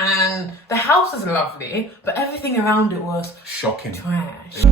And the house was lovely, but everything around it was shocking. Trash.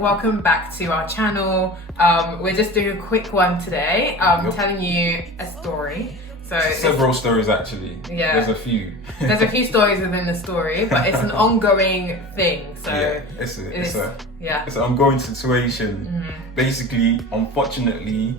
Welcome back to our channel. We're just doing a quick one today, telling you a story. So several stories actually. Yeah, there's a few. There's a few stories within the story, but it's an ongoing thing. So yeah, it's an ongoing situation. Mm-hmm. Basically, unfortunately,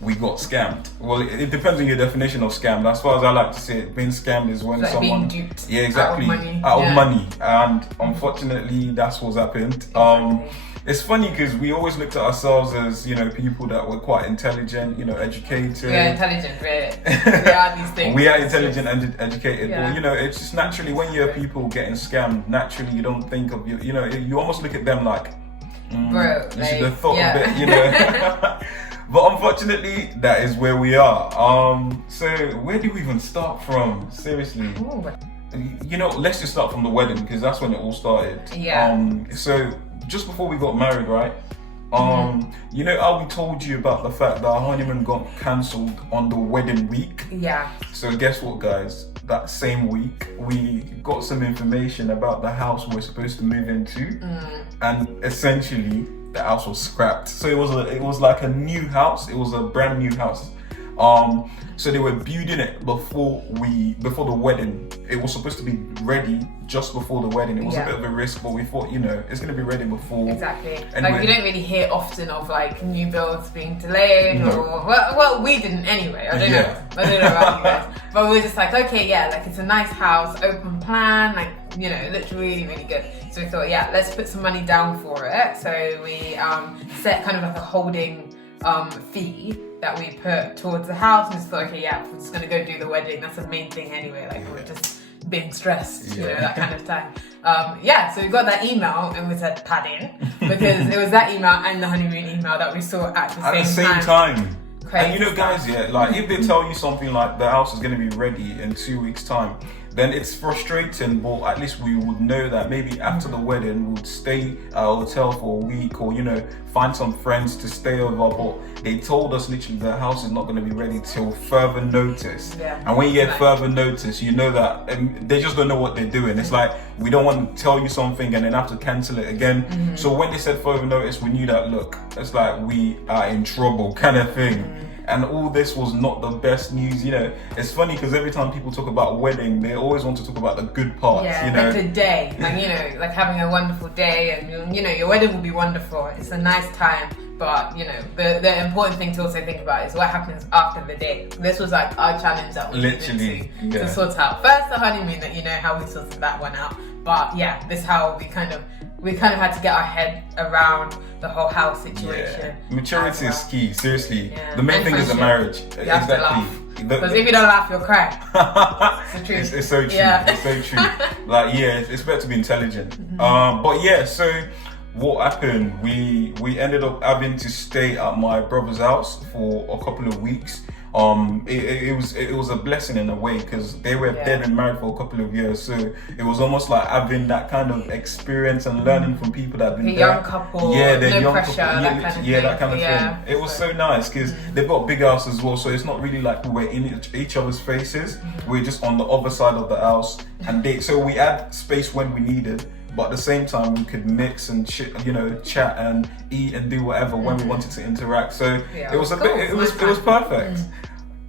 we got scammed. Well, it depends on your definition of scammed. As far as I like to say it, being scammed is when like someone being duped. Yeah, exactly. Out of money. And unfortunately, that's what's happened. Exactly. It's funny because we always looked at ourselves as, you know, people that were quite intelligent, you know, educated. We are intelligent, really. We are these things. We are intelligent and educated, yeah. But you know, it's just naturally when you hear people getting scammed, naturally you don't think of you know, you almost look at them like, bro, you should have thought a bit, you know. But unfortunately, that is where we are. So where do we even start from? Seriously. Ooh. You know, let's just start from the wedding because that's when it all started. Yeah. So just before we got married, right? You know how we told you about the fact that our honeymoon got cancelled on the wedding week? Yeah. So guess what, guys? That same week, we got some information about the house we're supposed to move into, and essentially the house was scrapped. So it was like a new house. It was a brand new house. So they were building it before the wedding. It was supposed to be ready just before the wedding. It was a bit of a risk, but we thought, you know, it's gonna be ready before. Exactly. Anyway. Like you don't really hear often of like new builds being delayed, or well, we didn't anyway. I don't know about you guys, but we were just like, okay, yeah, like it's a nice house, open plan, like, you know, it looked really, really good. So we thought, yeah, let's put some money down for it. So we set kind of like a holding fee that we put towards the house, and just thought, okay, yeah, we're just gonna go do the wedding. That's the main thing anyway. Like we're just being stressed, you know, that kind of time. So we got that email and we said pad in because it was that email and the honeymoon email that we saw at the same time. Crazy. And you know, guys, like if they tell you something like the house is gonna be ready in 2 weeks' time, then it's frustrating, but at least we would know that maybe after the wedding we'd stay at a hotel for a week, or, you know, find some friends to stay over. But they told us literally the house is not going to be ready till further notice. Yeah. And when you get further notice, you know that they just don't know what they're doing. It's like, we don't want to tell you something and then have to cancel it again. So when they said further notice, we knew that, look, it's like we are in trouble kind of thing. And all this was not the best news, you know. It's funny because every time people talk about a wedding, they always want to talk about the good parts, you know. Like the day, like, you know, like having a wonderful day, and, you know, your wedding will be wonderful. It's a nice time, but, you know, the important thing to also think about is what happens after the day. This was like our challenge that we literally to sort out. First the honeymoon, that, you know, how we sorted that one out. But yeah, this how we kind of had to get our head around the whole house situation. Yeah. Maturity is key, seriously. Yeah. The main thing is a marriage. You have to laugh. Because if you don't laugh, you'll cry. It's the truth. It's so true. Yeah. It's so true. Like, yeah, it's better to be intelligent. But yeah, so what happened? We ended up having to stay at my brother's house for a couple of weeks. It was a blessing in a way because they've been married for a couple of years, so it was almost like having that kind of experience and learning from people that have been there. Young couple, no young pressure, couple, that kind of thing. It was so nice because they've got a big house as well, so it's not really like we were in each other's faces. We're just on the other side of the house, and so we had space when we needed. But at the same time, we could mix and you know, chat and eat and do whatever when we wanted to interact. So it was it was perfect.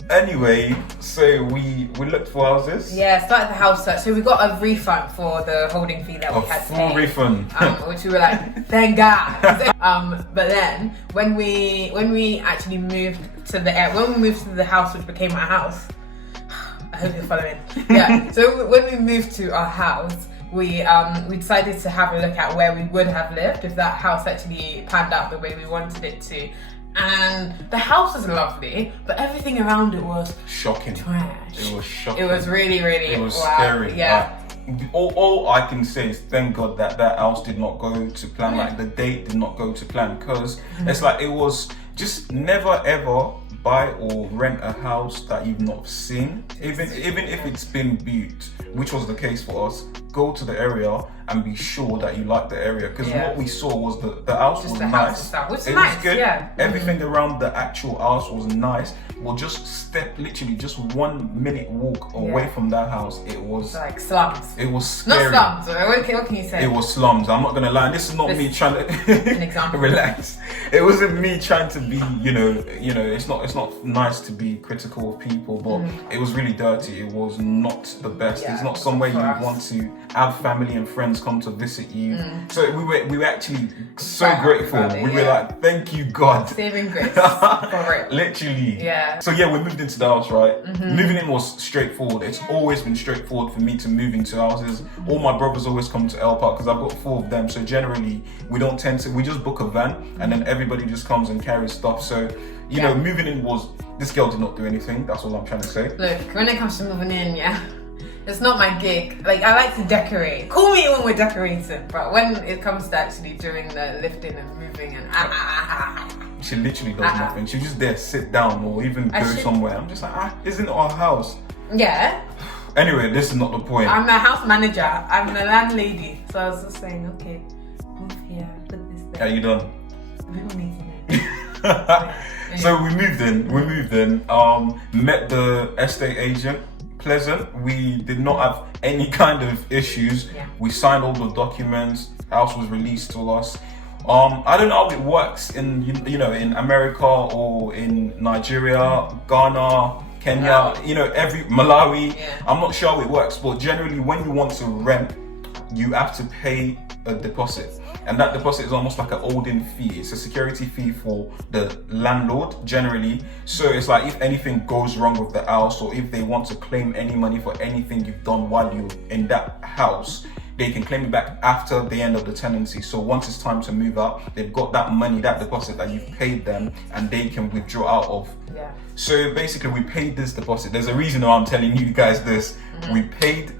Anyway, so we looked for houses. Yeah, started the house search. So we got a refund for the holding fee that we had to pay. Full refund. Which we were like, thank God. But then when we actually moved to the house, which became our house. I hope you're following. Yeah. So when we moved to our house, we decided to have a look at where we would have lived if that house actually panned out the way we wanted it to. And the house was lovely, but everything around it was shocking. Trash. It was shocking. It was really, really scary. Yeah. all I can say is thank God that house did not go to plan. Like the date did not go to plan, because it's like it was just never ever buy or rent a house that you've not seen, even if it's been built, which was the case for us. Go to the area and be sure that you like the area, because what we saw was the house was nice. It was good. Everything around the actual house was nice. But just literally just 1 minute walk away from that house, it was like slums. It was scary. Not slums. What can you say? It was slums. I'm not gonna lie. This is not me trying to an example. Relax. It wasn't me trying to be, it's not nice to be critical of people, but it was really dirty. It was not the best. It's not somewhere you want to have family and friends come to visit you. So we were actually so grateful. We were like, thank you, God. Saving grace. For real. Literally. Yeah. So we moved into the house, right? Moving in was straightforward. It's always been straightforward for me to move into houses. All my brothers always come to help out because I've got 4 of them. So generally, we just book a van and then everybody just comes and carries stuff. So, moving in this girl did not do anything. That's all I'm trying to say. Look, when it comes to moving in, it's not my gig. Like, I like to decorate. Call me when we're decorating. But when it comes to actually doing the lifting and moving and she literally does nothing. She's just there, sit down or even go somewhere. I'm just like, isn't it our house? Yeah. Anyway, this is not the point. I'm a house manager. I'm the landlady. So I was just saying, okay, move here, put this there. Are you done? People need to know. So we moved in, met the estate agent. Pleasant. We did not have any kind of issues. We signed all the documents. House was released to us. I don't know how it works in in America or in Nigeria, Ghana, Kenya, every Malawi. I'm not sure how it works, but generally when you want to rent, you have to pay a deposit. And that deposit is almost like an holding fee. It's a security fee for the landlord generally. So it's like if anything goes wrong with the house, or if they want to claim any money for anything you've done while you're in that house, they can claim it back after the end of the tenancy. So once it's time to move out, they've got that money, that deposit that you've paid them, and they can withdraw out of. So basically we paid this deposit. There's a reason why I'm telling you guys this. We paid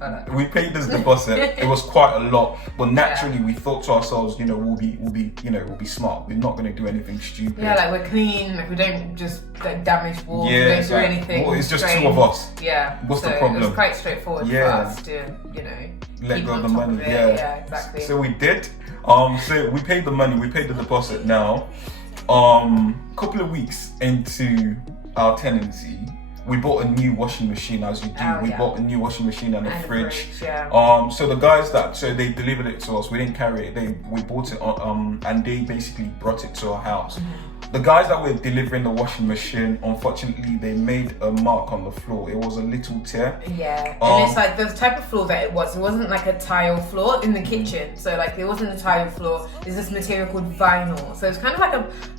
this deposit. It was quite a lot, but naturally we thought to ourselves, we'll be smart. We're not going to do anything stupid. Yeah, like we're clean. Like we don't just damage walls. We don't do anything. Well, it's just 2 of us. Yeah. What's the problem? It was quite straightforward for us to, let go of the money. Yeah, exactly. So we did. So we paid the money. We paid the deposit. Now, couple of weeks into our tenancy, we bought a new washing machine, as you do. We bought a new washing machine and a fridge. So the guys they delivered it to us. We didn't carry it. We bought it and they basically brought it to our house. The guys that were delivering the washing machine, unfortunately, they made a mark on the floor. It was a little tear. Yeah, and it's like the type of floor that it wasn't like a tile floor in the kitchen. So like it wasn't a tile floor. It's this material called vinyl. So it's kind of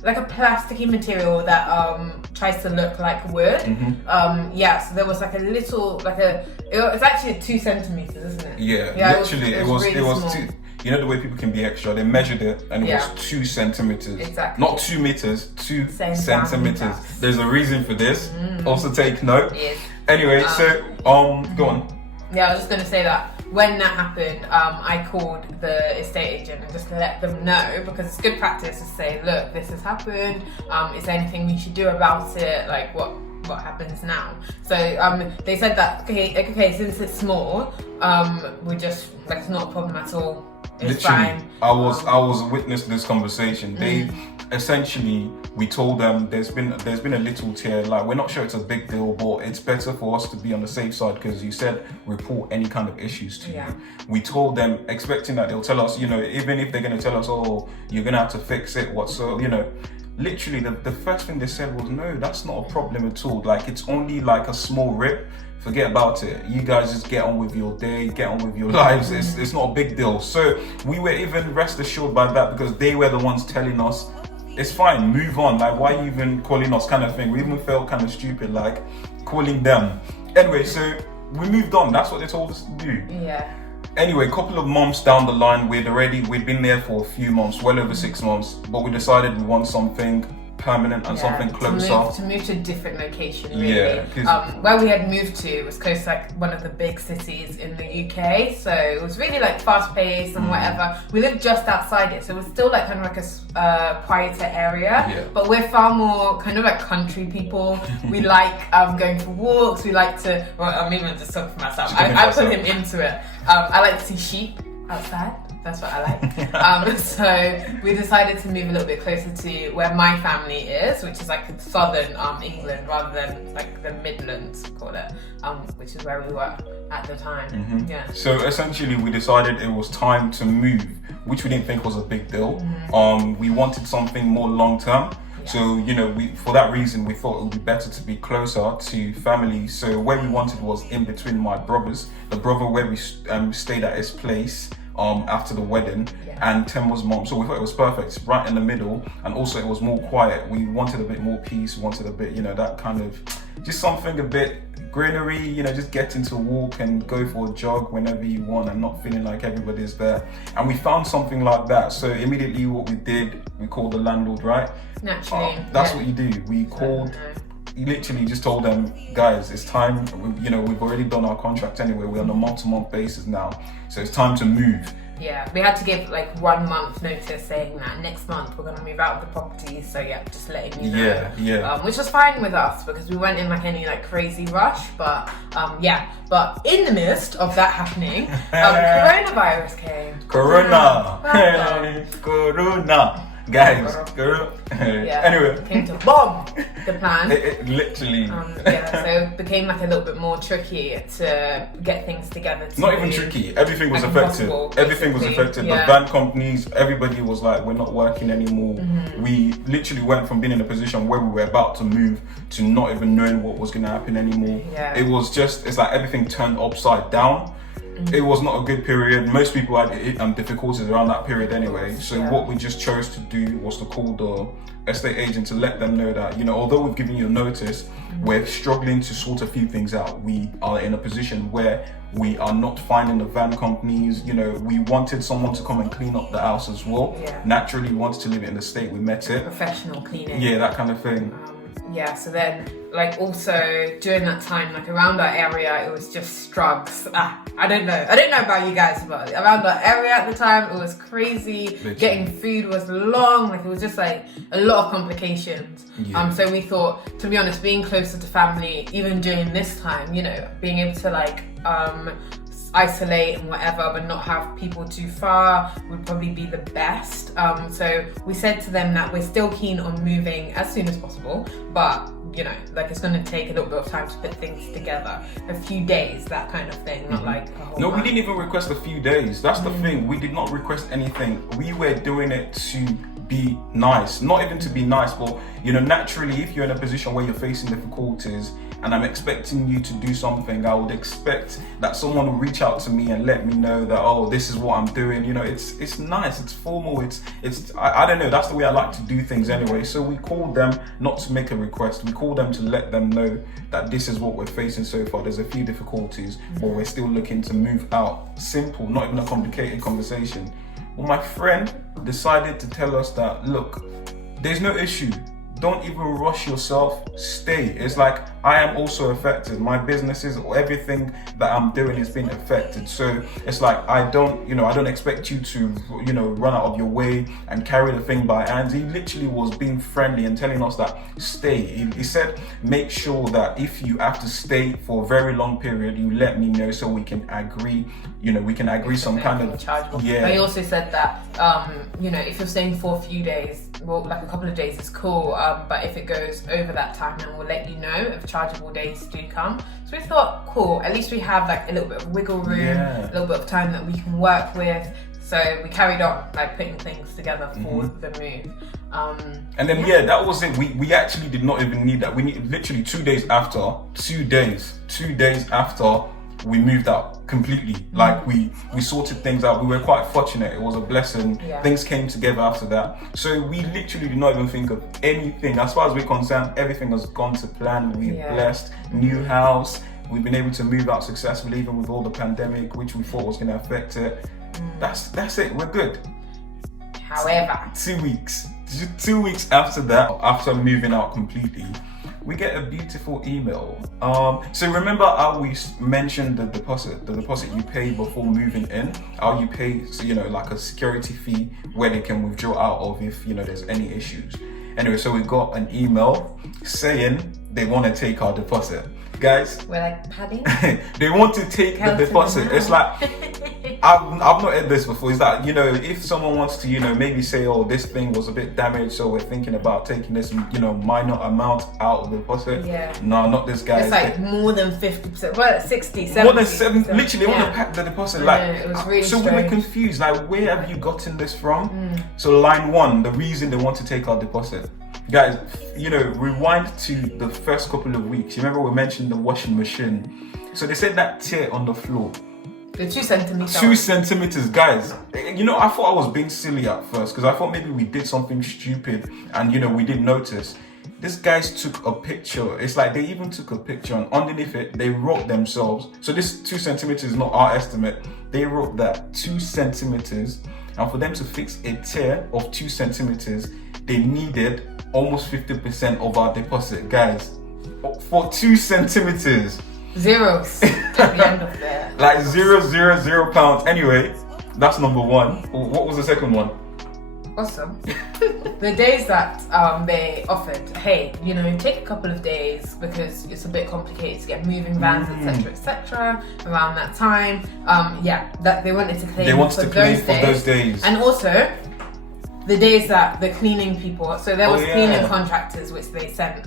like a plasticky material that tries to look like wood. So there was like a little it's actually 2 centimeters, isn't it? Yeah, literally it was really 2. You know the way people can be extra, they measured it and it was 2 centimeters. Exactly. Not 2 meters, 2 centimeters. There's a reason for this. Also take note. Yes. Anyway, so go on. Yeah, I was just gonna say that when that happened, I called the estate agent and just let them know, because it's good practice to say, look, this has happened. Is there anything we should do about it? Like what happens now? So they said that okay, since it's small, we just it's not a problem at all. It's Literally, fine. I was a witness to this conversation. They essentially, we told them there's been a little tear. Like, we're not sure it's a big deal, but it's better for us to be on the safe side, because you said report any kind of issues to you. We told them, expecting that they'll tell us, even if they're going to tell us, oh, you're going to have to fix it, literally the first thing they said was, no, that's not a problem at all. Like, it's only like a small rip. Forget about it. You guys just get on with your day, get on with your lives. It's not a big deal. So we were even rest assured by that, because they were the ones telling us, it's fine, move on. Like, why are you even calling us, kind of thing. We even felt kind of stupid, like calling them. Anyway, so we moved on. That's what they told us to do. Yeah. Anyway, a couple of months down the line, we'd been there for a few months, well over 6 months, but we decided we want something permanent and something closer. To move to a different location, really. Yeah. Where we had moved to was close to like one of the big cities in the UK, so it was really like fast paced and whatever. We lived just outside it, so it was still like kind of like a quieter area. Yeah. But we're far more kind of like country people. We like going for walks. We like to. Well, I'm even just talking for myself. I put him into it. I like to see sheep outside. That's what I like. So we decided to move a little bit closer to where my family is, which is like southern England rather than like the Midlands, call it, which is where we were at the time. Yeah. So essentially we decided it was time to move, which we didn't think was a big deal. We wanted something more long term. So, you know, for that reason, we thought it would be better to be closer to family. So where we wanted was in between my brothers, the brother where we stayed at his place after the wedding, and Temwa's mom. So we thought it was perfect, right in the middle, and also it was more quiet. We wanted a bit more peace, we wanted a bit, you know, that kind of, just something a bit greenery, you know, just getting to walk and go for a jog whenever you want and not feeling like everybody's there. And we found something like that. So immediately what we did, we called the landlord, right? Naturally. That's what you do. We called, literally just told them, guys, it's time, you know, we've already done our contract anyway, we're on a month-to-month basis now, so it's time to move. Yeah, we had to give like 1 month notice saying that next month we're going to move out of the property, so yeah, just letting you know. Yeah. Which was fine with us because we weren't in like any like crazy rush, but but in the midst of that happening, coronavirus came. Corona. Guys, anyway, came to bomb the plan. It literally. So it became like a little bit more tricky to get things together. Not even tricky. Everything was affected. Everything was affected. Yeah. The van companies, everybody was like, we're not working anymore. We literally went from being in a position where we were about to move to not even knowing what was going to happen anymore. Yeah. It was just, it's like everything turned upside down. It was not a good period. Most people had difficulties around that period anyway. So what we just chose to do was to call the estate agent to let them know that, you know, although we've given you a notice, we're struggling to sort a few things out. We are in a position where we are not finding the van companies. You know, we wanted someone to come and clean up the house as well. Naturally, we wanted to live in the state. We met it. Professional cleaning. Yeah, that kind of thing. So then, like, also during that time, like around our area, it was just strugs. I don't know about you guys, but around our area at the time, it was crazy. Literally. Getting food was long. Like, it was just like a lot of complications. So we thought, to be honest, being closer to family, even during this time, you know, being able to like isolate and whatever, but not have people too far would probably be the best. So we said to them that we're still keen on moving as soon as possible, but you know, like it's going to take a little bit of time to put things together, a few days, that kind of thing, not like a whole month. We didn't even request a few days. That's the thing. We did not request anything. We were doing it to be nice, not even to be nice, but you know, naturally, if you're in a position where you're facing difficulties and I'm expecting you to do something, I would expect that someone will reach out to me and let me know that, oh, this is what I'm doing. You know, it's nice, it's formal, I don't know, that's the way I like to do things anyway. So we called them not to make a request, we called them to let them know that this is what we're facing so far. There's a few difficulties, but we're still looking to move out. Simple, not even a complicated conversation. Well, my friend decided to tell us that, look, there's no issue. Don't even rush yourself, stay. It's like, I am also affected. My businesses, or everything that I'm doing is being affected. So it's like, I don't expect you to, you know, run out of your way and carry the thing by hands. He literally was being friendly and telling us that stay. He said, make sure that if you have to stay for a very long period, you let me know so we can agree, you know, some kind of, But he also said that, you know, if you're staying for a few days, well, like a couple of days is cool, but if it goes over that time, then we'll let you know if chargeable days do come. So we thought, cool, at least we have like a little bit of wiggle room, a little bit of time that we can work with. So we carried on like putting things together for the move. And then that was it. We actually did not even need that. We need literally 2 days after, 2 days after we moved out completely. Like we sorted things out. We were quite fortunate. It was a blessing. Things came together after that. So we literally did not even think of anything. As far as we're concerned, everything has gone to plan. We're blessed. New house. We've been able to move out successfully, even with all the pandemic, which we thought was going to affect it. That's it. We're good. However, 2 weeks. 2 weeks after that, after moving out completely, we get a beautiful email. So remember how we mentioned the deposit you pay before moving in, how you pay, so, like a security fee where they can withdraw out of if, there's any issues. Anyway, so we got an email saying they want to take our deposit. Guys, we're like, Paddy? They want to take the deposit. It's like, I've not heard this before. It's like, if someone wants to, maybe say, oh, this thing was a bit damaged, so we're thinking about taking this, minor amount out of the deposit. Yeah. No, not this guy. It's like more than 50%, well, 60, 70. More than 70, literally, they want to pack the deposit. It was really so strange. we were confused, like, where have you gotten this from? So line 1, the reason they want to take our deposit. Guys, rewind to the first couple of weeks. You remember we mentioned the washing machine. So they said that tear on the floor. The 2 centimeters. 2 centimeters, guys. I thought I was being silly at first because I thought maybe we did something stupid and we didn't notice. These guys took a picture. It's like they even took a picture and underneath it they wrote themselves. So this 2 centimeters is not our estimate. They wrote that 2 centimeters, and for them to fix a tear of 2 centimeters, they needed almost 50% of our deposit, guys. For 2 centimeters. Zeros at the end of that. Like £000. Anyway, that's number 1. What was the second one? Awesome. The days that they offered, hey, take a couple of days because it's a bit complicated to get moving vans, etc. Around that time, that they wanted to claim for those days. And also the days that the cleaning people, so there was cleaning contractors which they sent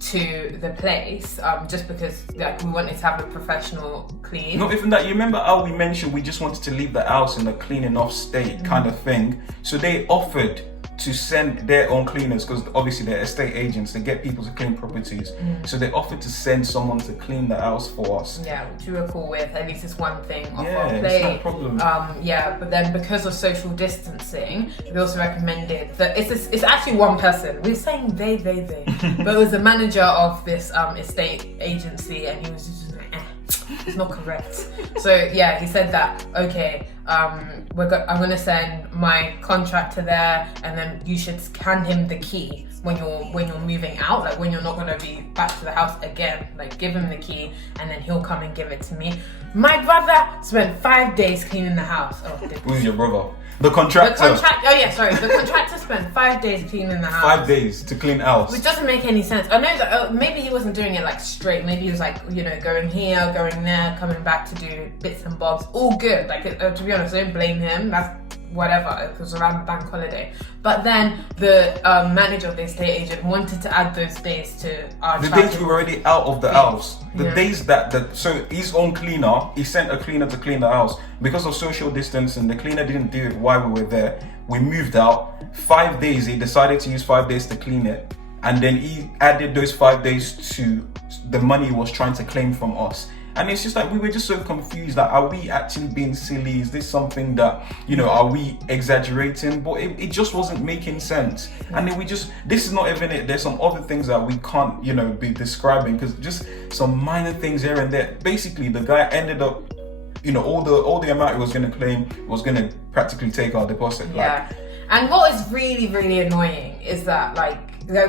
to the place just because we wanted to have a professional clean. Not even that, you remember how we mentioned we just wanted to leave the house in a clean enough state kind of thing. So they offered to send their own cleaners because obviously they're estate agents, they get people to clean properties. So they offered to send someone to clean the house for us. Yeah, which we were cool with. At least it's one thing off our plate. It's not a problem. But then because of social distancing, we also recommended that it's actually one person. We're saying they, but it was the manager of this estate agency, and he was just like, it's not correct. So he said that, okay, I'm gonna send my contractor there, and then you should hand him the key when you're moving out, like when you're not gonna be back to the house again. Like give him the key, and then he'll come and give it to me. My brother spent 5 days cleaning the house. Oh, who's your brother? The contractor. The contractor spent 5 days cleaning the house. 5 days to clean house. Which doesn't make any sense. I know that maybe he wasn't doing it like straight. Maybe he was like, going here, going there, coming back to do bits and bobs. All good. Like, to be honest, I don't blame him. That's whatever. It was around the bank holiday. But then the manager of the estate agent wanted to add those days to our the days we were already out of the house. The days so his own cleaner, he sent a cleaner to clean the house. Because of social distancing, the cleaner didn't do it while we were there. We moved out. 5 days, he decided to use 5 days to clean it. And then he added those 5 days to the money he was trying to claim from us. And it's just like, we were just so confused. Like, are we actually being silly? Is this something that, are we exaggerating? But it just wasn't making sense. And then this is not even it. There's some other things that we can't, be describing because just some minor things here and there. Basically, the guy ended up, all the amount he was going to claim was going to practically take our deposit. Yeah. And what is really, really annoying is that,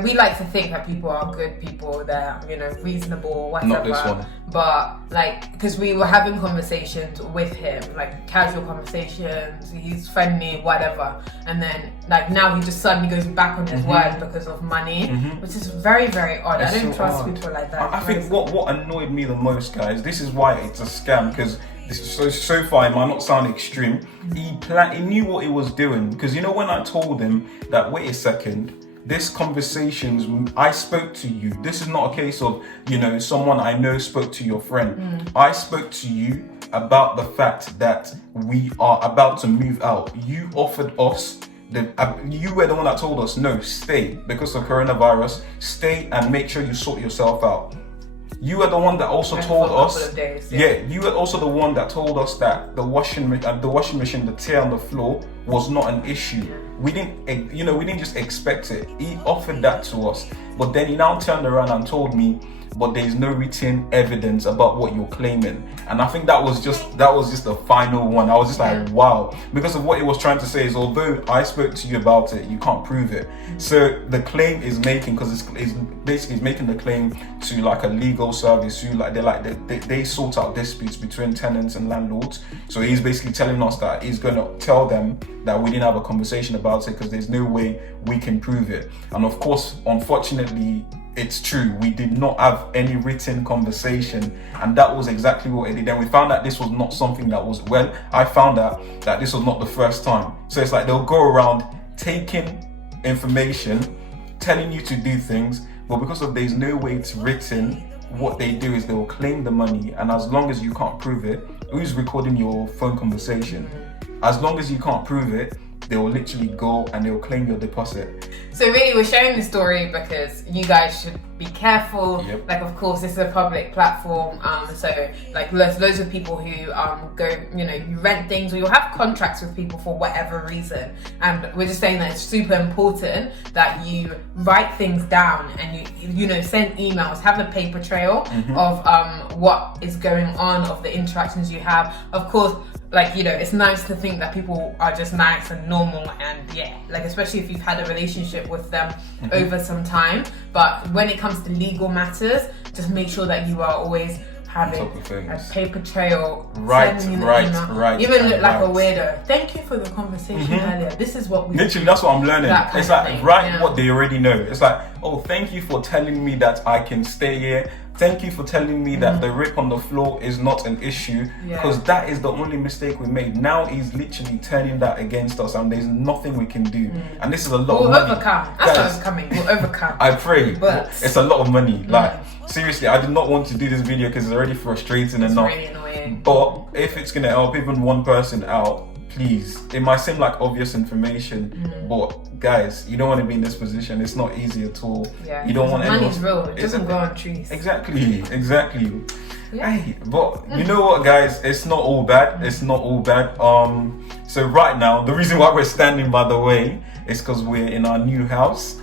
we like to think that people are good people, they're, reasonable, whatever. Not this one. But, because we were having conversations with him, casual conversations, he's friendly, whatever. And then, now he just suddenly goes back on his word because of money, which is very, very odd. I don't trust people like that. I think what annoyed me the most, guys, this is why it's a scam, because so far it might not sound extreme. He knew what he was doing, because when I told him that, wait a second, this conversations, I spoke to you. This is not a case of, someone I know spoke to your friend. I spoke to you about the fact that we are about to move out. You offered us, you were the one that told us, no, stay because of coronavirus. Stay and make sure you sort yourself out. You were the one that also told us. You were also the one that told us that the washing machine, the tear on the floor, was not an issue. We didn't just expect it. He offered that to us, but then he now turned around and told me, but there is no written evidence about what you're claiming. And I think that was just the final one. I was just like, wow, because of what it was trying to say is, although I spoke to you about it, you can't prove it. So the claim is making, because it's basically making the claim to like a legal service who they sort out disputes between tenants and landlords. So he's basically telling us that he's going to tell them that we didn't have a conversation about it because there's no way we can prove it. And of course, unfortunately, it's true, we did not have any written conversation, and that was exactly what it did. And we found that this was not something that was, well, I found out that this was not the first time. So it's like they'll go around taking information, telling you to do things, but because of there's no way it's written, what they do is they'll claim the money, and as long as you can't prove it, who's recording your phone conversation? As long as you can't prove it, they will literally go and they'll claim your deposit. So really, we're sharing this story because you guys should be careful. Yep. Like, of course, this is a public platform. So like loads of people who go, you rent things, or you'll have contracts with people for whatever reason. And we're just saying that it's super important that you write things down and you send emails, have a paper trail of what is going on, of the interactions you have. Of course, it's nice to think that people are just nice and normal, and especially if you've had a relationship with them over some time. But when it comes to legal matters, just make sure that you are always having a paper trail. Right. Even look like a weirdo. Thank you for the conversation earlier. This is what we literally, that's what I'm learning. It's like write what they already know. It's like, oh, thank you for telling me that I can stay here. Thank you for telling me that the rip on the floor is not an issue, because that is the only mistake we made. Now he's literally turning that against us, and there's nothing we can do. And this is a lot of money. We'll overcome. That's what was coming. We'll overcome. I pray. But it's a lot of money. Like, seriously, I did not want to do this video because it's already frustrating enough. Really annoying. But if it's going to help even one person out, please. It might seem like obvious information, but guys, you don't want to be in this position. It's not easy at all. Yeah, you don't want money's real. It doesn't grow on trees. Exactly. Yeah. Hey, but you know what, guys? It's not all bad. It's not all bad. So right now, the reason why we're standing, by the way, is because we're in our new house.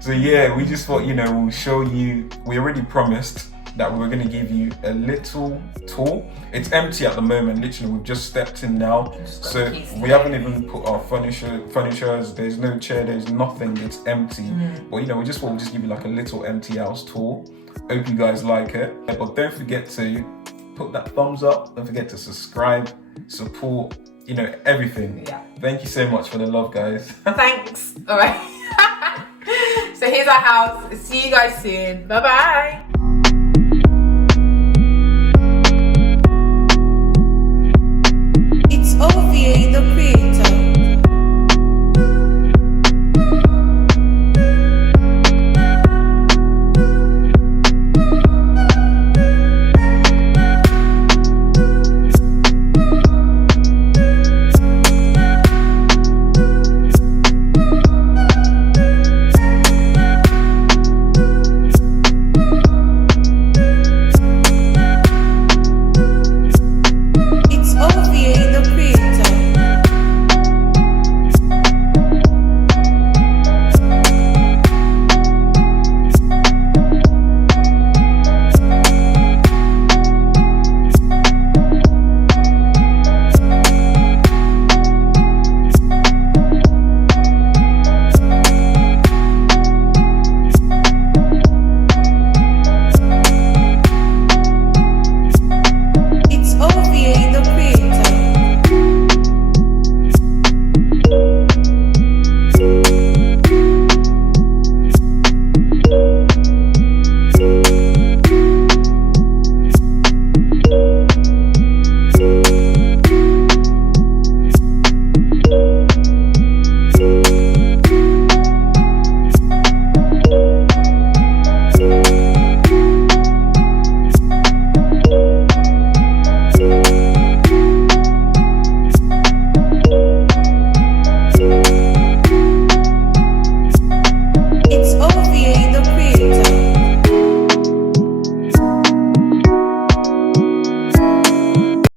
So yeah, we just thought, we'll show you. We already promised that we were going to give you a little tour. It's empty at the moment. Literally, we've just stepped in now, so we haven't even put our furnitures. There's no chair, there's nothing. It's empty. But we just want to give you like a little empty house tour. Hope you guys like it. But don't forget to put that thumbs up. Don't forget to subscribe, support, everything. Yeah. Thank you so much for the love, guys. Thanks. All right. So here's our house. See you guys soon. Bye bye.